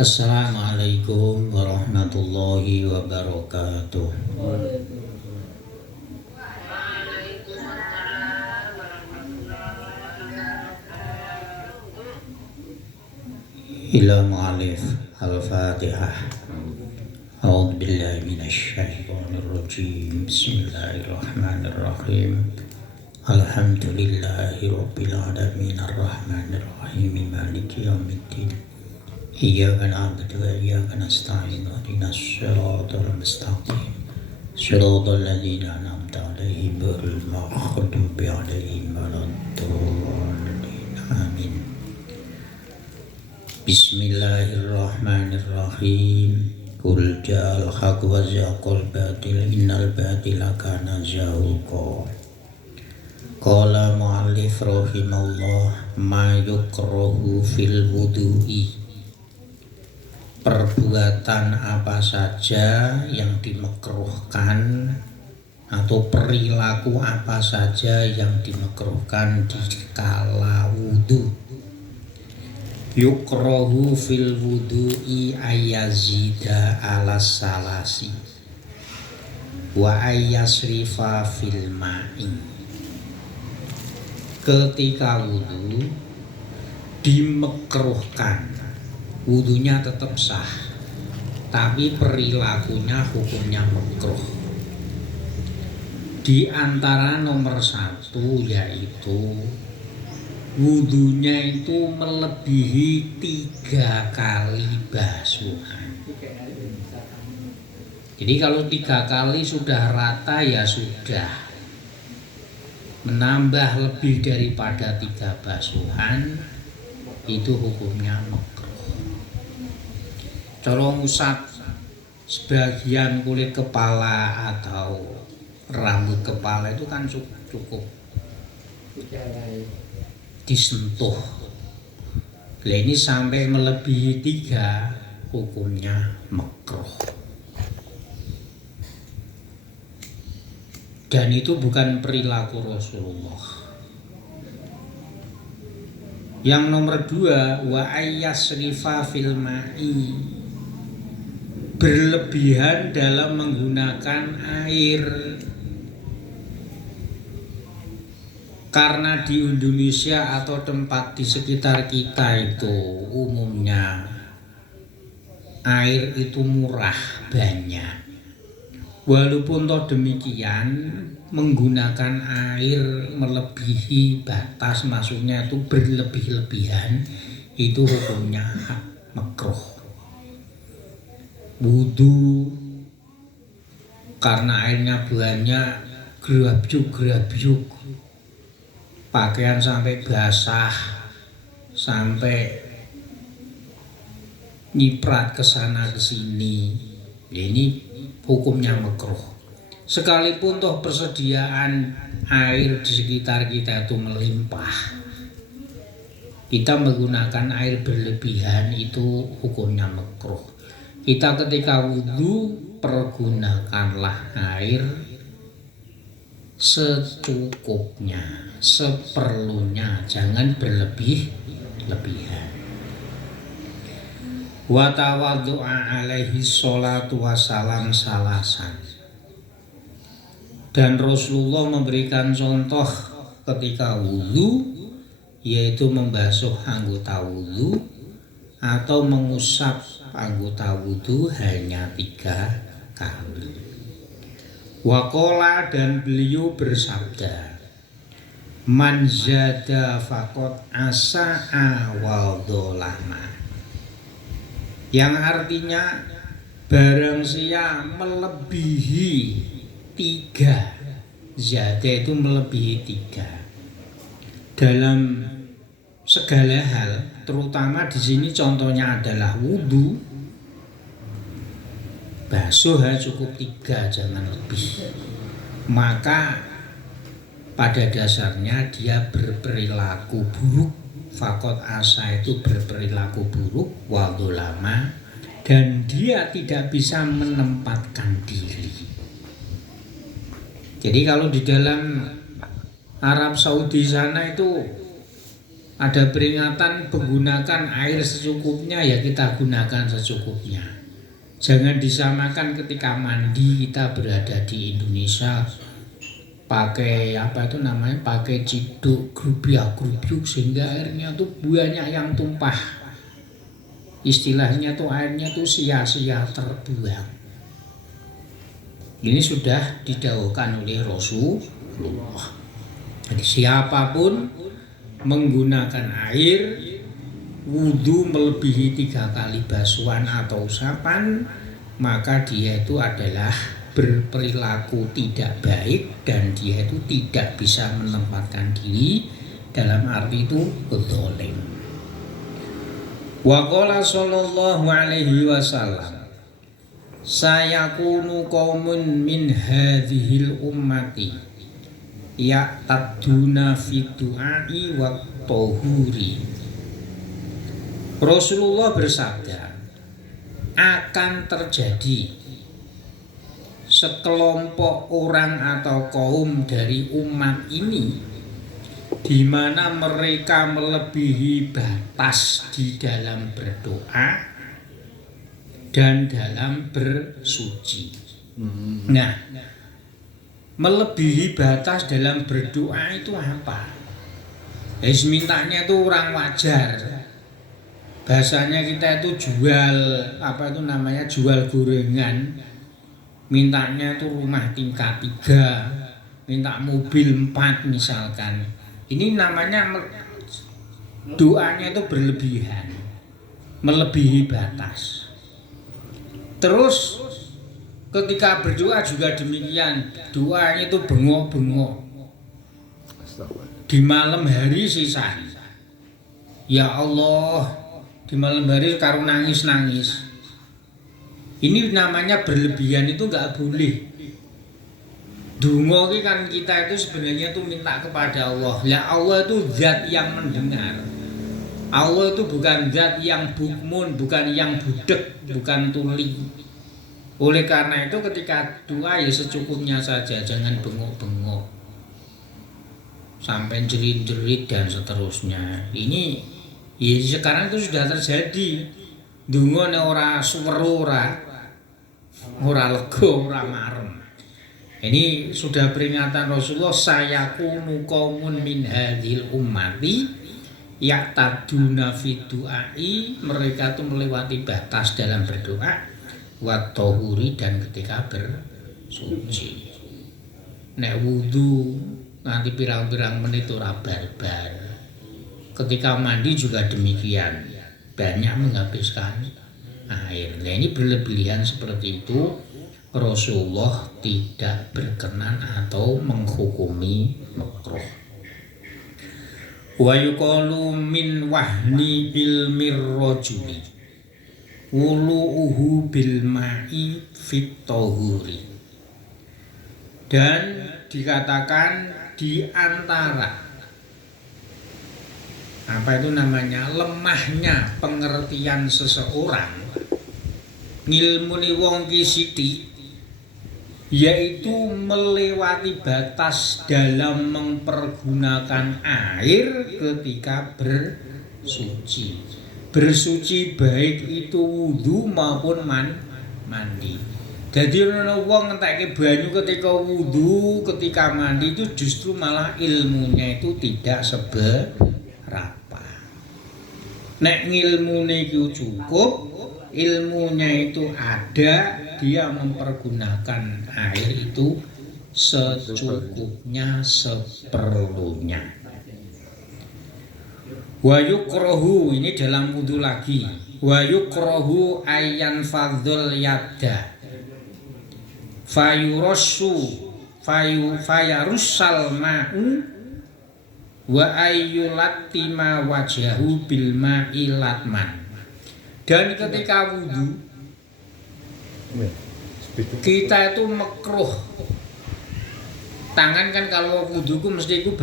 Assalamualaikum warahmatullahi wabarakatuh. Ila mu'alif al-fatihah. A'udhu billahi minasyaitonir rajim. Bismillahirrahmanirrahim. Alhamdulillahi rabbil alamin arrahmanir rahim maliki yaumiddin. Iyyaka na'budu wa iyyaka nasta'in ihdinas siratal mustaqim siratal ladzina an'amta 'alaihim ghairil maghdubi 'alaihim waladdallin. Amin. Bismillahirrahmanirrahim. Qul ja'al haqq wa zaqal batil innal batila kana zahuqa. Qala mu'allif rahimahullah ma yukrahu fil wudu'i. Perbuatan apa saja yang dimekruhkan atau perilaku apa saja yang dimekruhkan di kala wudu. Yukrahu fil wudu'i ayazida alas salasi wa ayasrifa fil ma'i. Ketika wudu dimekruhkan, wudunya tetap sah, tapi perilakunya hukumnya makruh. Di antara nomor satu yaitu wudunya itu melebihi 3 kali basuhan. Jadi kalau 3 kali sudah rata ya sudah. Menambah lebih daripada 3 basuhan itu hukumnya makruh. Cara ngusap sebagian kulit kepala atau rambut kepala itu kan cukup disentuh. Nah, ini sampai melebihi 3 hukumnya makruh. Dan itu bukan perilaku Rasulullah. Yang nomor 2, wa ayyasrifa fil ma'i. Berlebihan dalam menggunakan air. Karena di Indonesia atau tempat di sekitar kita itu umumnya air itu murah, banyak. Walaupun toh demikian, menggunakan air melebihi batas, maksudnya itu berlebih-lebihan, itu hukumnya makruh. Wudu karena airnya banyak, grabyuk, pakaian sampai basah, sampai nyiprat ke sana ke sini, ini hukumnya makruh. Sekalipun toh persediaan air di sekitar kita itu melimpah, kita menggunakan air berlebihan itu hukumnya makruh. Kita ketika wudu pergunakanlah air secukupnya, seperlunya, jangan berlebih-lebihan. Wa tawaddu'a alaihi sholatu wassalam salasan. Dan Rasulullah memberikan contoh ketika wudu, yaitu membasuh anggota wudu atau mengusap anggota wudu hanya 3 kali. Waqala, dan beliau bersabda, man zada faqad asa'a wa dholama. Yang artinya barang siapa melebihi 3, zada itu melebihi 3 dalam segala hal, terutama di sini contohnya adalah wudu, basuh cukup 3, jangan lebih. Maka pada dasarnya dia berperilaku buruk. Fakot asa itu berperilaku buruk, wadolama, dan dia tidak bisa menempatkan diri. Jadi kalau di dalam Arab Saudi sana itu Ada peringatan menggunakan air secukupnya, ya kita gunakan secukupnya. Jangan disamakan ketika mandi kita berada di Indonesia pakai apa itu namanya, pakai ciduk grubiak-grubiuk sehingga airnya tuh banyak yang tumpah. Istilahnya tuh airnya tuh sia-sia terbuang. Ini sudah didhawuhkan oleh Rasulullah. Jadi siapapun menggunakan air wudhu melebihi 3 kali basuhan atau usapan, maka dia itu adalah berperilaku tidak baik dan dia itu tidak bisa menempatkan diri dalam arti itu zalim. Wa qala sallallahu alaihi wasallam, sayakunu qaumun min hadhil ummati ya'taduna fi du'ai wa tahuri. Rasulullah bersabda, akan terjadi sekelompok orang atau kaum dari umat ini di mana mereka melebihi batas di dalam berdoa dan dalam bersuci. Nah, melebihi batas dalam berdoa itu apa? Mintanya itu orang wajar. Bahasanya kita itu jual apa itu namanya, jual gorengan. Mintanya itu rumah tingkat 3, minta mobil 4 misalkan. Ini namanya doanya itu berlebihan, melebihi batas. Terus ketika berdoa juga demikian, doanya itu bengok-bengok. Di malam hari sisa, ya Allah, di malam hari karo nangis-nangis. Ini namanya berlebihan, itu nggak boleh. Dungo ini kan kita itu sebenarnya itu minta kepada Allah. Ya Allah itu zat yang mendengar. Allah itu bukan zat yang bukmun, bukan yang budek, bukan tuli. Oleh karena itu ketika doa ya secukupnya saja, jangan bengok-bengok sampai jerit-jerit dan seterusnya. Ini ya sekarang itu sudah terjadi. Dungo ora suweru, ora lego, ora marem. Ini sudah peringatan Rasulullah, sayakunu qaumun min hadhil ummati ya'taduna fi du'ai, mereka itu melewati batas dalam berdoa, wa tahuri, dan ketika bersuci. Nek wudu nanti pirang-pirang menit ora barbar. Ketika mandi juga demikian, banyak menghabiskan air. Nah, ini berlebihan seperti itu Rasulullah tidak berkenan atau menghukumi makruh. Wa yuqalu min wahni ilmir rajuli wulu'uhu bil ma'i fit tahuri. Dan dikatakan di antara apa itu namanya, lemahnya pengertian seseorang, ngilmune wong ki sithik, yaitu melewati batas dalam mempergunakan air ketika bersuci. Bersuci baik itu wudu maupun mandi. Jadi ana wong ngentekke banyu ketika wudu, ketika mandi, itu justru malah ilmunya itu tidak seberapa. Nek ngilmune itu cukup, ilmunya itu ada, dia mempergunakan air itu secukupnya, seperlunya. Wa yukrahu, ini dalam wudu lagi. Wa yukrahu ayyan fadhul yadda fayarussal ma'u wa ayyulatima wajahu bil ma'i latman. Dan ketika wudu kita itu makruh, tangan kan kalau wudu ku mesti ku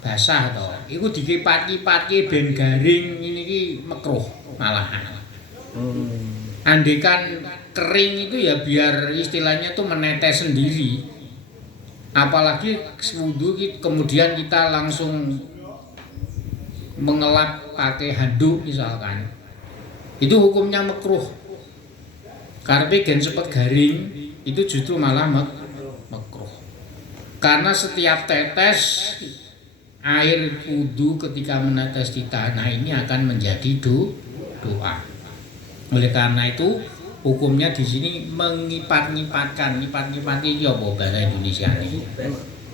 basah toh, iku dikipat-kipatke ben garing, ini ki makruh malahan. Andekan kering itu ya biar istilahnya tuh menetes sendiri. Apalagi wudu kemudian kita langsung mengelap pakai handuk misalkan, itu hukumnya makruh. Karepe gen cepet garing itu justru malah makruh. Karena setiap tetes air wudu ketika menetes di tanah ini akan menjadi doa. Oleh karena itu hukumnya di sini mengipat-ngipatkan, ngipat-ngipat iki apa bahasa Indonesia ini?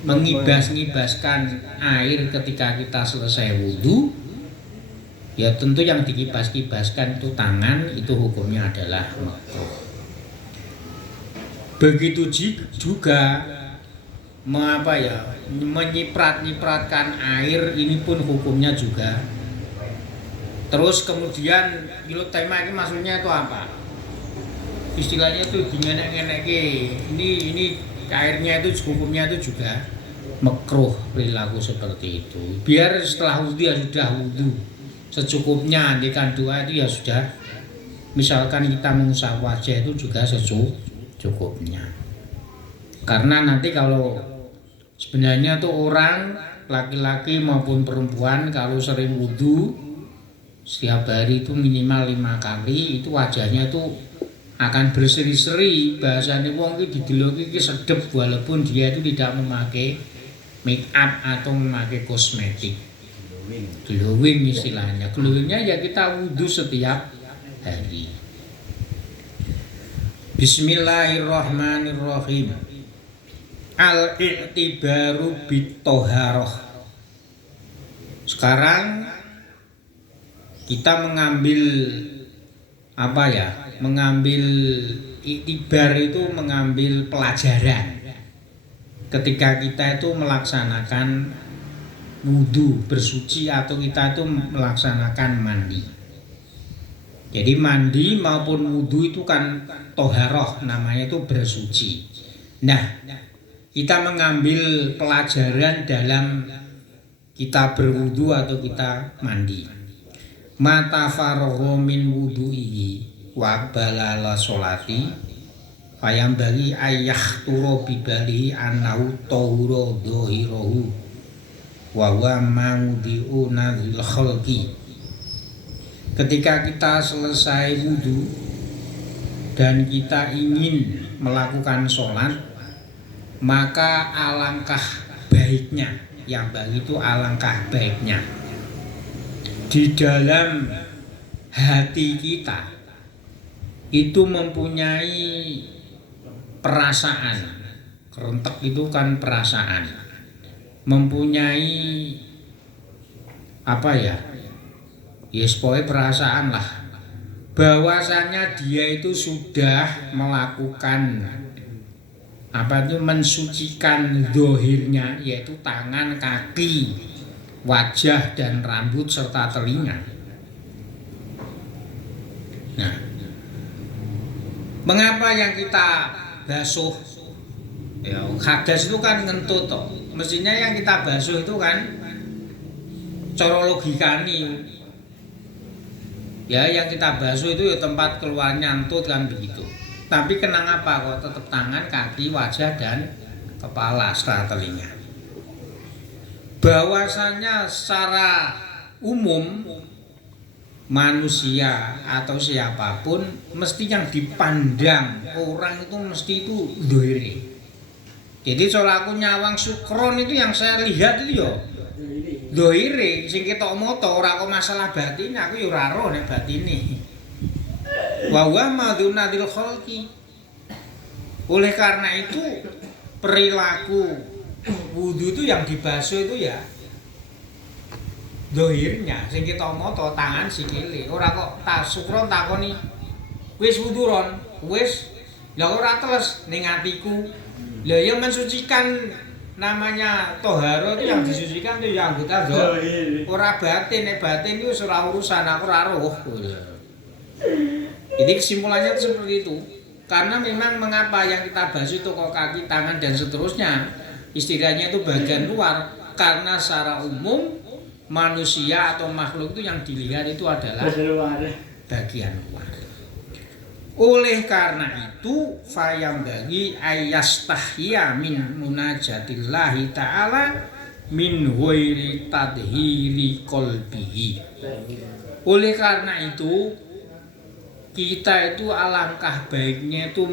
Mengibas-ngibaskan air ketika kita selesai wudu. Ya tentu yang dikibas-kibaskan itu tangan, itu hukumnya adalah makruh. Begitu juga menyiprat-nyipratkan air, ini pun hukumnya juga. Terus kemudian tema ini maksudnya itu apa? Istilahnya itu dingenek-ngenek. Ini airnya itu hukumnya itu juga makruh perilaku seperti itu. Biar setelah wudu ya sudah wudu secukupnya, andikan doa itu ya sudah. Misalkan kita mengusap wajah itu juga secukupnya. Karena nanti kalau sebenarnya tuh orang laki-laki maupun perempuan kalau sering wudu setiap hari itu minimal 5 kali, itu wajahnya tuh akan berseri-seri. Bahasanya wong iki dideloki iki sedep walaupun dia itu tidak memakai make up atau memakai kosmetik. Glowing istilahnya. Glowingnya ya kita wudu setiap hari. Bismillahirrahmanirrahim. Al-i'tibaru bit-thaharah. Sekarang kita mengambil apa ya? Mengambil iktibar itu mengambil pelajaran ketika kita itu melaksanakan wudu, bersuci atau kita itu melaksanakan mandi. Jadi mandi maupun wudu itu kan toharoh, namanya itu bersuci. Nah, kita mengambil pelajaran dalam kita berwudu atau kita mandi. Mata faragha min wudu'ihi wa balala sholati fayam bagi ayah turo bibalihi annahu tahura dhahirahu wa huwa maudi'u nazil khalqi. Ketika kita selesai wudu dan kita ingin melakukan sholat, maka alangkah baiknya, yang bagi itu alangkah baiknya di dalam hati kita itu mempunyai perasaan. Kerentek itu kan perasaan, mempunyai apa ya, pokoknya perasaan lah, bahwasanya dia itu sudah melakukan apa itu, mensucikan zahirnya, yaitu tangan, kaki, wajah dan rambut serta telinga. Nah, mengapa yang kita basuh? Ya, hadas itu kan ngentut toh. Mestinya yang kita basuh itu kan cara logikani. Ya, yang kita basuh itu ya tempat keluarnya ngentut kan begitu. Tapi kenapa kok tetap tangan, kaki, wajah dan kepala serta telinga? Bahwasanya secara umum manusia atau siapapun mesti yang dipandang orang itu mesti itu zahire. Jadi kalau aku nyawang sukron itu yang saya lihat itu yo zahire, sing ketok moto ora kok masalah batin, aku yo ora ro nek batine. Wa huwa madunadil khalqi. Oleh karena itu perilaku wudu itu yang dibasuh itu ya zahirnya, sing kita moto tangan sikile. Ora kok sukron takoni wis wudu ron, wis lha ora teles ning atiku. Lah yang mensucikan namanya toharo itu yang disucikan itu ya anggota zahir. Ora batin, nek batin itu ora urusan, aku ora roh. Jadi kesimpulannya itu seperti itu. Karena memang mengapa yang kita basuh itu kok kaki, tangan dan seterusnya, istilahnya itu bagian luar. Karena secara umum manusia atau makhluk itu yang dilihat itu adalah bagian luar. Oleh karena itu fayam bagi ayastahya min munajatillahi ta'ala min ghairi tadhiri qalbihi. Oleh karena itu kita itu alangkah baiknya itu